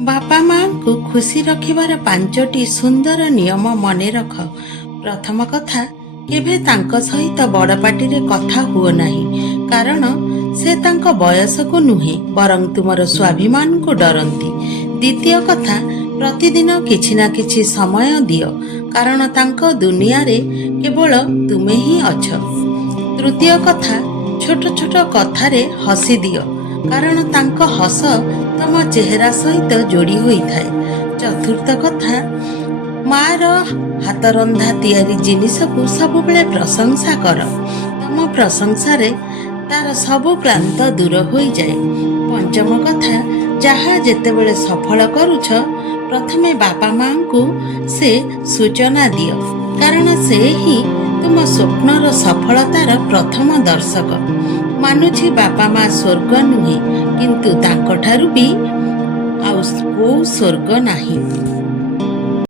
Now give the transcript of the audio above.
ବାପା ମାଙ୍କୁ ଖୁସି ରଖିବାର 5ଟି ସୁନ୍ଦର ନିୟମ ମନେ ରଖ। ପ୍ରଥମ କଥା, କେବେ ତାଙ୍କ ସହିତ ବଡ଼ ପାଟିରେ କଥା ହୁଅ ନାହିଁ, କାରଣ ସେ ତାଙ୍କ ବୟସକୁ ନୁହେଁ ବରଂ ତୁମର ସ୍ୱାଭିମାନକୁ ଡରନ୍ତି। ଦ୍ୱିତୀୟ କଥା, ପ୍ରତିଦିନ କିଛି ନା କିଛି ସମୟ ଦିଅ, କାରଣ ତାଙ୍କ ଦୁନିଆରେ କେବଳ ତୁମେ ହିଁ ଅଛ। ତୃତୀୟ କଥା, ଛୋଟ ଛୋଟ କଥାରେ ହସି ଦିଅ, କାରଣ ତାଙ୍କ ହସ ତମ ଚେହେରା ସହିତ ଯୋଡ଼ି ହୋଇଥାଏ। ଚତୁର୍ଥ କଥା, ମାର ହାତରନ୍ଧା ତିଆରି ଜିନିଷକୁ ସବୁବେଳେ ପ୍ରଶଂସା କର। ତମ ପ୍ରଶଂସାରେ ତାର ସବୁ କ୍ଳାନ୍ତ ଦୂର ହୋଇଯାଏ। ପଞ୍ଚମ କଥା, ଯାହା ଯେତେବେଳେ ସଫଳ କରୁଛ, ପ୍ରଥମେ ବାପା ମାଙ୍କୁ ସେ ସୂଚନା ଦିଅ, କାରଣ ସେ ହିଁ ତୁମ ସ୍ୱପ୍ନର ସଫଳତାର ପ୍ରଥମ ଦର୍ଶକ। ମାନୁଛି ବାପା ମା ସ୍ୱର୍ଗ ନୁହେଁ, କିନ୍ତୁ ତାଙ୍କଠାରୁ ବି ଆଉ କୋଉ ସ୍ୱର୍ଗ ନାହିଁ।